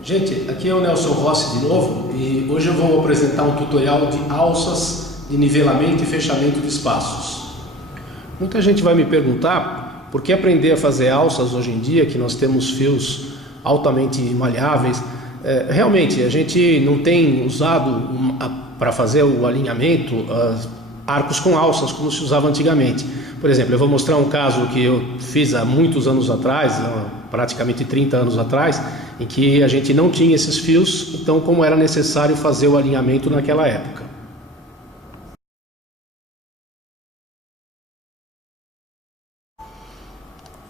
Gente, aqui é o Nelson Rossi de novo e hoje eu vou apresentar um tutorial de alças de nivelamento e fechamento de espaços. Muita gente vai me perguntar por que aprender a fazer alças hoje em dia, que nós temos fios altamente maleáveis. Realmente, a gente não tem usado para fazer o alinhamento arcos com alças como se usava antigamente. Por exemplo, eu vou mostrar um caso que eu fiz há muitos anos atrás, praticamente 30 anos atrás, em que a gente não tinha esses fios, então como era necessário fazer o alinhamento naquela época.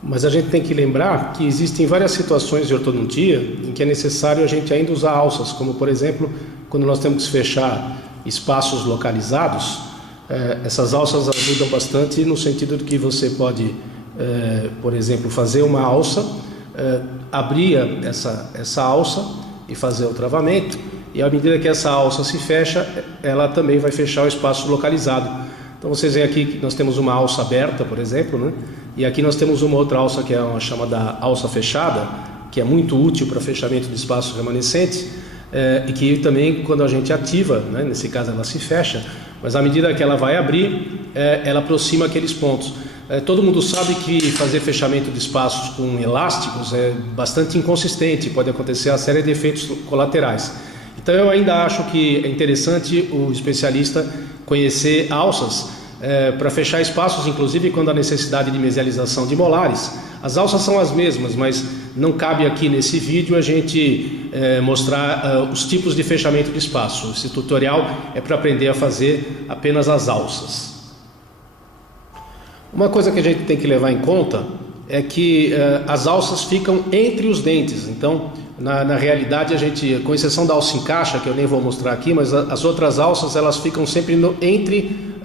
Mas a gente tem que lembrar que existem várias situações de ortodontia em que é necessário a gente ainda usar alças, como por exemplo, quando nós temos que fechar espaços localizados. Essas alças ajudam bastante no sentido de que você pode, por exemplo, fazer uma alça, abrir essa alça e fazer o travamento, e à medida que essa alça se fecha, ela também vai fechar o espaço localizado. Então vocês veem aqui que nós temos uma alça aberta, por exemplo, né? E aqui nós temos uma outra alça que é uma chamada alça fechada, que é muito útil para fechamento de espaços remanescentes, e que também quando a gente ativa, né, nesse caso ela se fecha, mas à medida que ela vai abrir, ela aproxima aqueles pontos. Todo mundo sabe que fazer fechamento de espaços com elásticos é bastante inconsistente, pode acontecer uma série de efeitos colaterais. Então eu ainda acho que é interessante o especialista conhecer alças para fechar espaços, inclusive quando há necessidade de mesialização de molares. As alças são as mesmas, mas não cabe aqui nesse vídeo a gente mostrar os tipos de fechamento de espaço. Esse tutorial é para aprender a fazer apenas as alças. Uma coisa que a gente tem que levar em conta é que as alças ficam entre os dentes. Então, na realidade, a gente, com exceção da alça em caixa, que eu nem vou mostrar aqui, mas as outras alças elas ficam sempre entre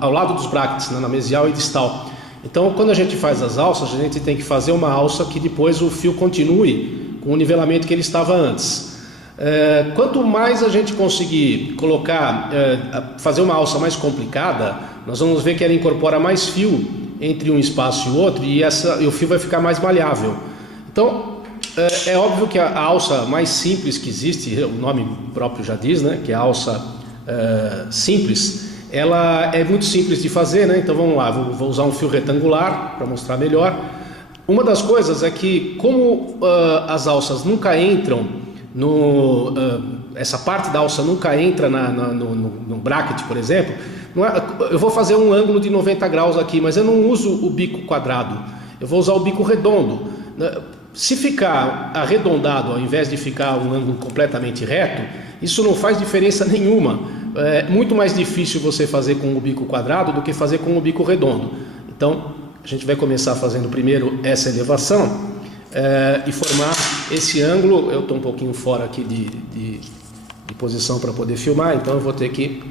ao lado dos brackets, né, na mesial e distal. Então, quando a gente faz as alças, a gente tem que fazer uma alça que depois o fio continue com o nivelamento que ele estava antes. Quanto mais a gente conseguir fazer uma alça mais complicada, nós vamos ver que ela incorpora mais fio entre um espaço e o outro, e o fio vai ficar mais maleável. Então, é óbvio que a alça mais simples que existe, o nome próprio já diz, né, que é a alça simples, ela é muito simples de fazer, né? Então vamos lá, vou usar um fio retangular para mostrar melhor. Uma das coisas é que, como as alças nunca entram essa parte da alça nunca entra no bracket, por exemplo, eu vou fazer um ângulo de 90 graus aqui, mas eu não uso o bico quadrado, eu vou usar o bico redondo. Se ficar arredondado ao invés de ficar um ângulo completamente reto, isso não faz diferença nenhuma. É muito mais difícil você fazer com o bico quadrado do que fazer com o bico redondo. Então a gente vai começar fazendo primeiro essa elevação e formar esse ângulo. Eu estou um pouquinho fora aqui de posição para poder filmar, então eu vou ter que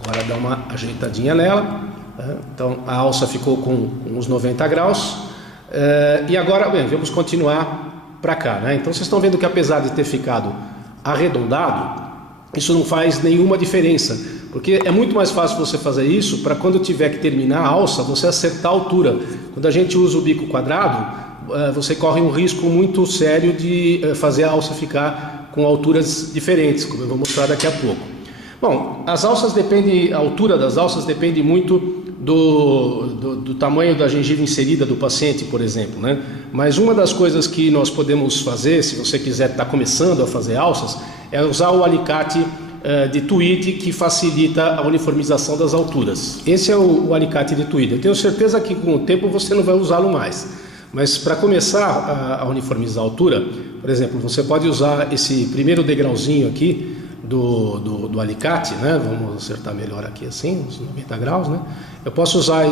agora dar uma ajeitadinha nela. Então a alça ficou com uns 90 graus. E agora, bem, vamos continuar para cá, né? Então vocês estão vendo que apesar de ter ficado arredondado, isso não faz nenhuma diferença, porque é muito mais fácil você fazer isso para quando tiver que terminar a alça, você acertar a altura. Quando a gente usa o bico quadrado, você corre um risco muito sério de fazer a alça ficar com alturas diferentes, como eu vou mostrar daqui a pouco. Bom, a altura das alças depende muito do tamanho da gengiva inserida do paciente, por exemplo, né? Mas uma das coisas que nós podemos fazer, se você quiser estar começando a fazer alças, é usar o alicate de tweed, que facilita a uniformização das alturas. Esse é o alicate de tweed. Eu tenho certeza que com o tempo você não vai usá-lo mais, mas para começar a uniformizar a altura, por exemplo, você pode usar esse primeiro degrauzinho aqui do alicate, né? Vamos acertar melhor aqui assim, uns 90 graus, né? Eu posso usar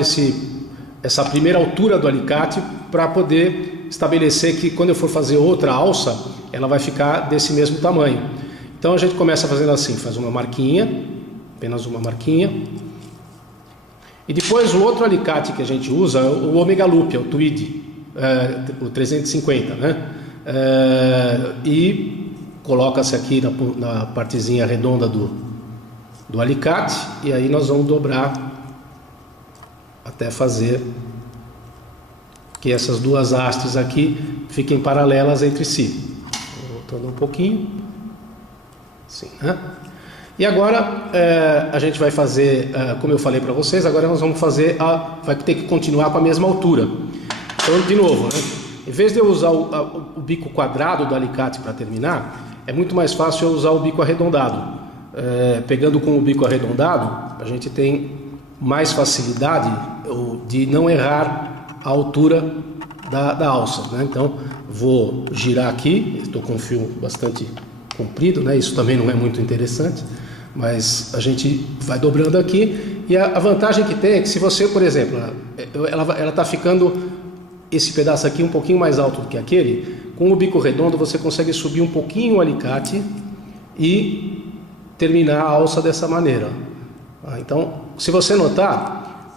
essa primeira altura do alicate para poder estabelecer que quando eu for fazer outra alça, ela vai ficar desse mesmo tamanho. Então a gente começa fazendo assim, faz uma marquinha, apenas uma marquinha, e depois o outro alicate que a gente usa é o Omega Loop, é o tweed, o 350, né? E coloca-se aqui na partezinha redonda do alicate, e aí nós vamos dobrar até fazer que essas duas hastes aqui fiquem paralelas entre si. Voltando um pouquinho, assim, né? E agora a gente vai fazer, como eu falei para vocês, agora nós vamos fazer, vai ter que continuar com a mesma altura. Então, de novo, né? Em vez de eu usar o bico quadrado do alicate para terminar, é muito mais fácil eu usar o bico arredondado. Pegando com o bico arredondado, a gente tem mais facilidade de não errar a altura da alça, né? Então, vou girar aqui, estou com um fio bastante comprido, né? Isso também não é muito interessante, mas a gente vai dobrando aqui, e a vantagem que tem é que se você, por exemplo, ela está ficando esse pedaço aqui um pouquinho mais alto do que aquele, com o bico redondo você consegue subir um pouquinho o alicate e terminar a alça dessa maneira. Então, se você notar,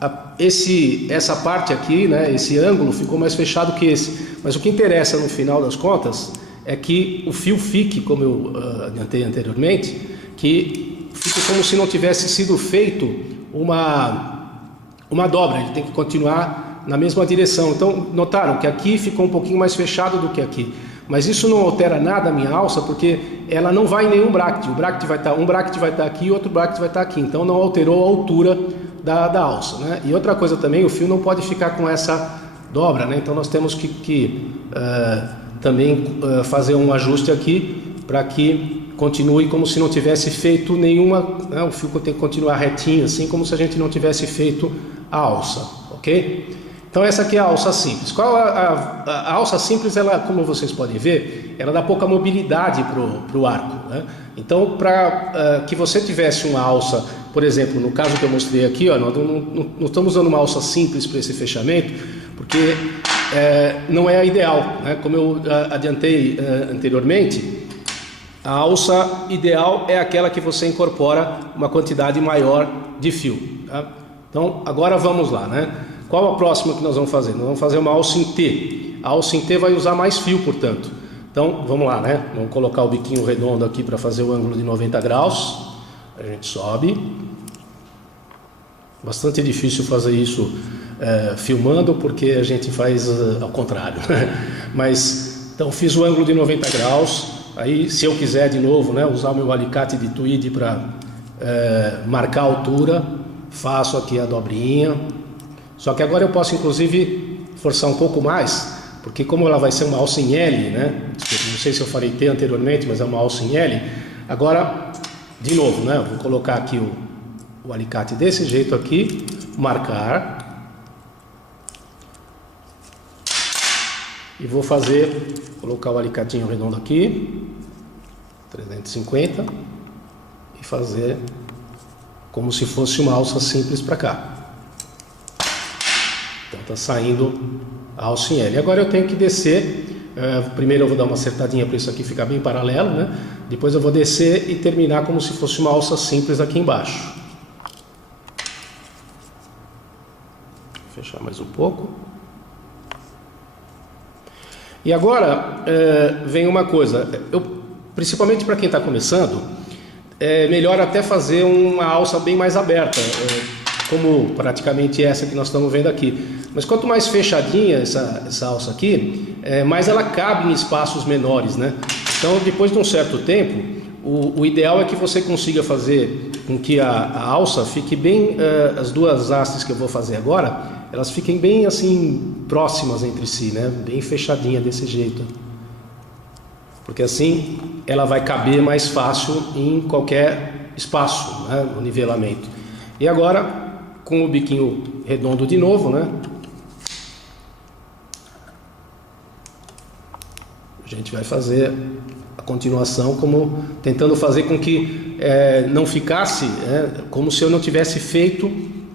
essa parte aqui, né, esse ângulo ficou mais fechado que esse, mas o que interessa no final das contas é que o fio fique, como eu adiantei anteriormente, que fique como se não tivesse sido feito uma dobra, ele tem que continuar na mesma direção. Então, notaram que aqui ficou um pouquinho mais fechado do que aqui, mas isso não altera nada a minha alça, porque ela não vai em nenhum bracket. Um bracket vai estar aqui e outro bracket vai estar aqui, então não alterou a altura da alça, né? E outra coisa também, o fio não pode ficar com essa dobra, né? Então nós temos que também fazer um ajuste aqui para que continue como se não tivesse feito nenhuma, né? O fio tem que continuar retinho, assim como se a gente não tivesse feito a alça, ok? Então essa aqui é a alça simples. Qual a alça simples? Ela, como vocês podem ver, ela dá pouca mobilidade para o arco, né? Então, para que você tivesse uma alça, por exemplo, no caso que eu mostrei aqui, ó, nós não estamos usando uma alça simples para esse fechamento, porque não é a ideal, né? Como eu adiantei anteriormente, a alça ideal é aquela que você incorpora uma quantidade maior de fio, tá? Então, agora vamos lá, né? Qual a próxima que nós vamos fazer? Nós vamos fazer uma alça em T. A alça em T vai usar mais fio, portanto. Então, vamos lá, né? Vamos colocar o biquinho redondo aqui para fazer o ângulo de 90 graus. A gente sobe. Bastante difícil fazer isso filmando, porque a gente faz ao contrário. Mas, então, fiz o ângulo de 90 graus. Aí, se eu quiser de novo, né, usar o meu alicate de tweed para marcar a altura, faço aqui a dobrinha. Só que agora eu posso, inclusive, forçar um pouco mais, porque como ela vai ser uma alça em L, né? Não sei se eu falei T anteriormente, mas é uma alça em L. Agora, de novo, né? Eu vou colocar aqui o alicate desse jeito aqui, marcar. E vou colocar o alicatinho redondo aqui, 350, e fazer como se fosse uma alça simples para cá. Então está saindo a alça em L. Agora eu tenho que descer. Primeiro eu vou dar uma acertadinha para isso aqui ficar bem paralelo, né? Depois eu vou descer e terminar como se fosse uma alça simples aqui embaixo. Vou fechar mais um pouco. E agora vem uma coisa. Principalmente para quem está começando, é melhor até fazer uma alça bem mais aberta, como praticamente essa que nós estamos vendo aqui. Mas quanto mais fechadinha essa alça aqui, mais ela cabe em espaços menores, né? Então, depois de um certo tempo, o ideal é que você consiga fazer com que a alça fique bem, as duas hastes que eu vou fazer agora, elas fiquem bem assim próximas entre si, né? Bem fechadinha desse jeito. Porque assim ela vai caber mais fácil em qualquer espaço, né? No nivelamento. E agora, com o biquinho redondo de novo, né? A gente vai fazer a continuação, como tentando fazer com que não ficasse como se eu não tivesse feito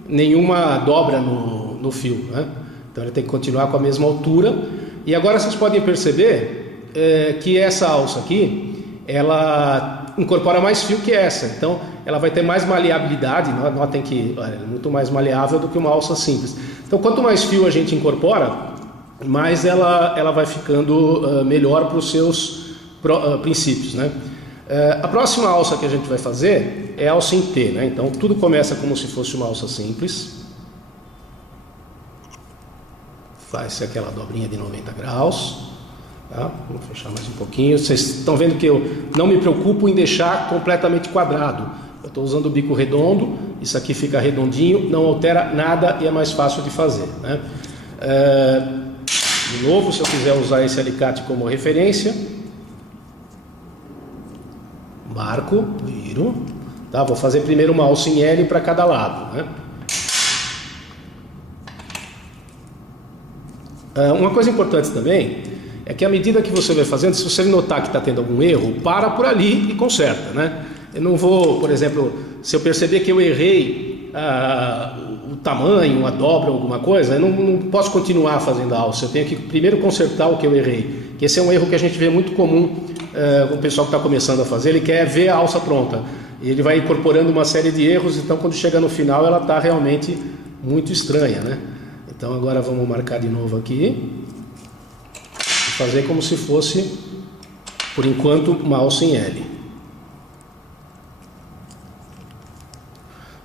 nenhuma dobra no fio, né? Então ele tem que continuar com a mesma altura. E agora vocês podem perceber que essa alça aqui, ela incorpora mais fio que essa. Então ela vai ter mais maleabilidade. Notem que é muito mais maleável do que uma alça simples. Então quanto mais fio a gente incorpora, mais ela vai ficando melhor para os seus princípios, né? A próxima alça que a gente vai fazer é a alça em T, né? Então tudo começa como se fosse uma alça simples. faz aquela dobrinha de 90 graus. Tá? Vou fechar mais um pouquinho. Vocês estão vendo que eu não me preocupo em deixar completamente quadrado. Eu estou usando o bico redondo, isso aqui fica redondinho, não altera nada e é mais fácil de fazer, né? De novo, se eu quiser usar esse alicate como referência, marco, viro, tá? Vou fazer primeiro uma alça em L para cada lado, né? Uma coisa importante também é que à medida que você vai fazendo, se você notar que está tendo algum erro, para por ali e conserta, né? Eu não vou, por exemplo, se eu perceber que eu errei o tamanho, a dobra, alguma coisa, eu não posso continuar fazendo a alça. Eu tenho que primeiro consertar o que eu errei. Que esse é um erro que a gente vê muito comum com o pessoal que está começando a fazer. Ele quer ver a alça pronta e ele vai incorporando uma série de erros. Então, quando chega no final, ela está realmente muito estranha, né? Então, agora vamos marcar de novo aqui e fazer como se fosse, por enquanto, uma alça em L.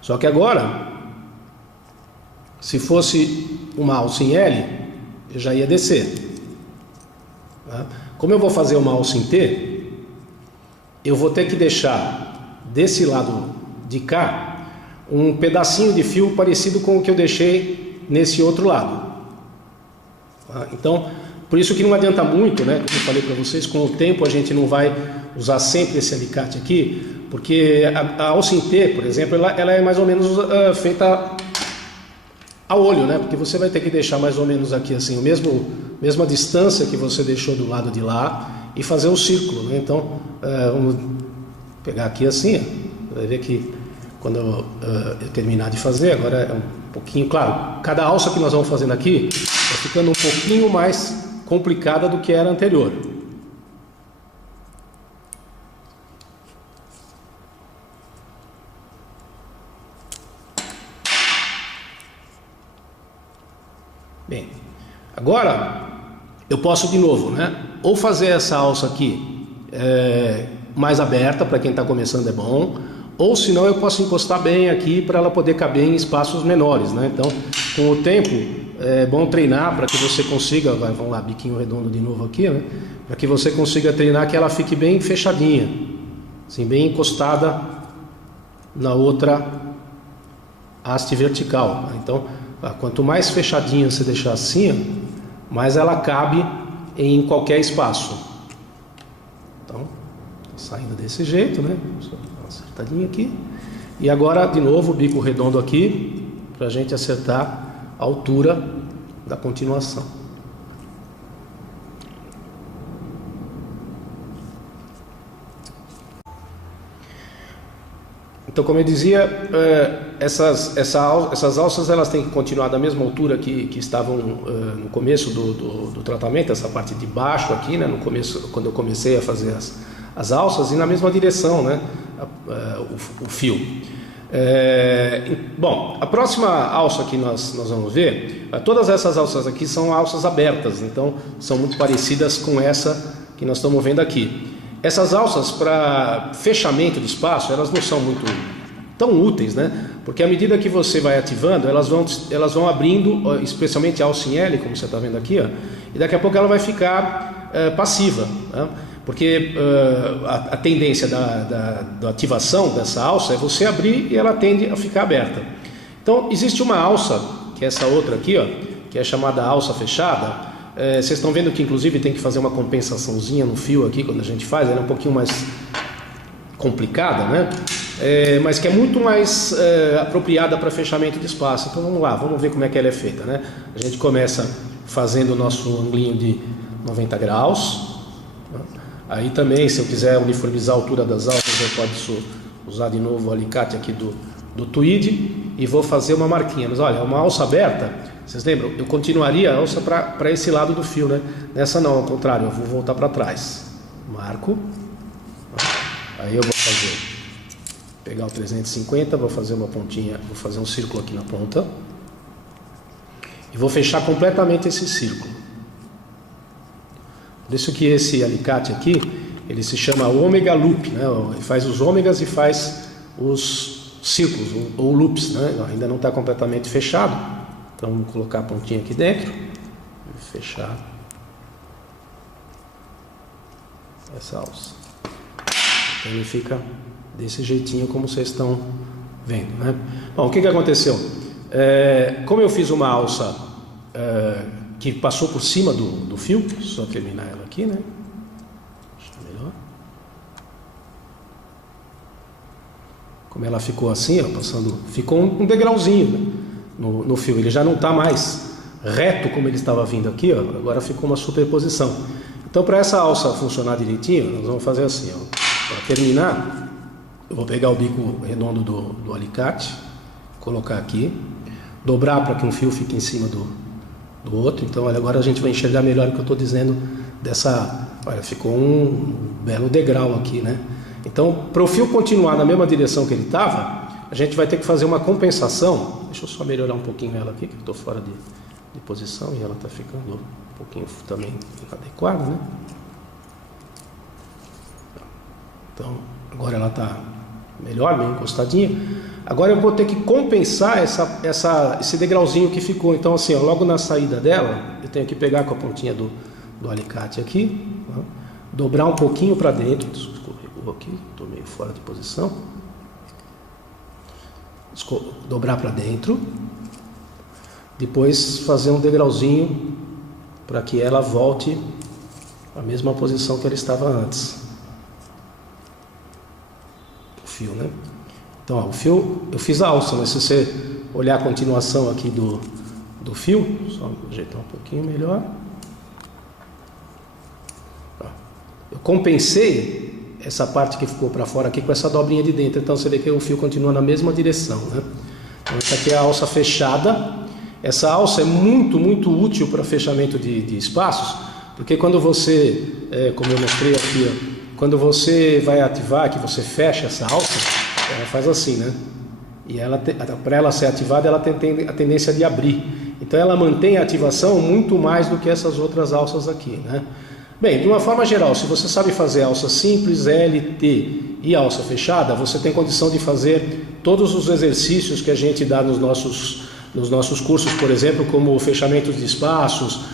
Só que agora, se fosse uma alça em L, eu já ia descer. Tá? Como eu vou fazer uma alça em T, eu vou ter que deixar desse lado de cá um pedacinho de fio parecido com o que eu deixei nesse outro lado. Tá? Então, por isso que não adianta muito, né? Como eu falei para vocês, com o tempo a gente não vai usar sempre esse alicate aqui, porque a alça em T, por exemplo, ela é mais ou menos feita a olho, né? Porque você vai ter que deixar mais ou menos aqui assim, mesma distância que você deixou do lado de lá e fazer o círculo, né? Então, vamos pegar aqui assim, ó. Vai ver que quando eu terminar de fazer, agora é um pouquinho, claro, cada alça que nós vamos fazendo aqui vai ficando um pouquinho mais complicada do que era anterior. Bem, agora eu posso de novo, né? Ou fazer essa alça aqui mais aberta, para quem está começando é bom, ou senão eu posso encostar bem aqui para ela poder caber em espaços menores, né? Então, com o tempo, é bom treinar para que você consiga, vamos lá, biquinho redondo de novo aqui, né? Para que você consiga treinar que ela fique bem fechadinha, assim, bem encostada na outra haste vertical. Então, quanto mais fechadinha você deixar assim, mais ela cabe em qualquer espaço. Então, saindo desse jeito, né? Só dar uma acertadinha aqui. E agora, de novo, o bico redondo aqui, para a gente acertar a altura da continuação. Então, como eu dizia, essas alças elas têm que continuar da mesma altura que estavam no começo do tratamento, essa parte de baixo aqui, né, no começo, quando eu comecei a fazer as alças, e na mesma direção, né, o fio. Bom, a próxima alça que nós vamos ver, todas essas alças aqui são alças abertas, então são muito parecidas com essa que nós estamos vendo aqui. Essas alças para fechamento de espaço, elas não são muito tão úteis, né? Porque à medida que você vai ativando, elas vão abrindo, especialmente a alça em L, como você está vendo aqui, ó, e daqui a pouco ela vai ficar passiva, né? Porque a tendência da ativação dessa alça é você abrir e ela tende a ficar aberta. Então existe uma alça, que é essa outra aqui, ó, que é chamada alça fechada. Vocês estão vendo que inclusive tem que fazer uma compensaçãozinha no fio aqui quando a gente faz, ela é um pouquinho mais complicada, né? Mas que é muito mais apropriada para fechamento de espaço. Então vamos lá, vamos ver como é que ela é feita, né? A gente começa fazendo o nosso ângulo de 90 graus. Aí também, se eu quiser uniformizar a altura das alças, eu posso usar de novo o alicate aqui do tweed e vou fazer uma marquinha. Mas olha, uma alça aberta, vocês lembram? Eu continuaria a alça para esse lado do fio, né? Nessa não, ao contrário, eu vou voltar para trás. Marco. Aí eu vou pegar o 350, vou fazer uma pontinha, vou fazer um círculo aqui na ponta. E vou fechar completamente esse círculo. Por isso que esse alicate aqui, ele se chama Omega Loop, né? Ele faz os ômegas e faz os círculos, ou loops, né? Ainda não está completamente fechado. Então vamos colocar a pontinha aqui dentro, fechar essa alça. Então ele fica desse jeitinho como vocês estão vendo, né? Bom, o que aconteceu? Como eu fiz uma alça que passou por cima do fio, só terminar ela aqui, né? Deixa eu melhor. Como ela ficou assim, ó, passando, ficou um degrauzinho, né, no fio. Ele já não está mais reto como ele estava vindo aqui, ó, agora ficou uma superposição. Então, para essa alça funcionar direitinho, nós vamos fazer assim, ó. Para terminar, eu vou pegar o bico redondo do alicate, colocar aqui, dobrar para que um fio fique em cima do outro. Então, olha, agora a gente vai enxergar melhor o que eu estou dizendo dessa... Olha, ficou um belo degrau aqui, né? Então, para o fio continuar na mesma direção que ele estava, a gente vai ter que fazer uma compensação. Deixa eu só melhorar um pouquinho ela aqui, que eu estou fora de posição e ela está ficando um pouquinho também inadequada, né? Então, agora ela está melhor, bem encostadinha. Agora eu vou ter que compensar esse degrauzinho que ficou. Então, assim, ó, logo na saída dela, eu tenho que pegar com a pontinha do alicate aqui, ó, dobrar um pouquinho para dentro. Escorregou aqui, estou meio fora de posição. Dobrar para dentro. Depois fazer um degrauzinho para que ela volte à mesma posição que ela estava antes. O fio, né? Então, ó, o fio, eu fiz a alça, mas se você olhar a continuação aqui do fio, só ajeitar um pouquinho melhor. Ó, eu compensei essa parte que ficou para fora aqui com essa dobrinha de dentro. Então, você vê que o fio continua na mesma direção, né? Então, essa aqui é a alça fechada. Essa alça é muito, muito útil para fechamento de espaços, porque quando você, como eu mostrei aqui, ó, quando você vai ativar, que você fecha essa alça, ela faz assim, né? E ela, para ela ser ativada, ela tem a tendência de abrir. Então ela mantém a ativação muito mais do que essas outras alças aqui, né? Bem, de uma forma geral, se você sabe fazer alça simples, LT e alça fechada, você tem condição de fazer todos os exercícios que a gente dá nos nossos cursos, por exemplo, como fechamento de espaços,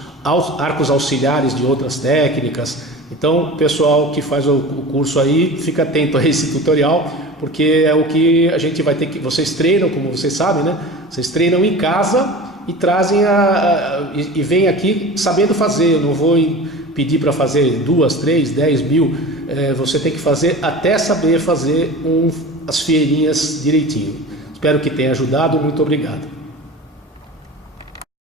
arcos auxiliares de outras técnicas. Então, pessoal que faz o curso aí, fica atento a esse tutorial, porque é o que a gente vai ter que... Vocês treinam, como vocês sabem, né? Vocês treinam em casa e trazem e vêm aqui sabendo fazer. Eu não vou pedir para fazer 2, 3, 10 mil. Você tem que fazer até saber fazer as fieirinhas direitinho. Espero que tenha ajudado. Muito obrigado.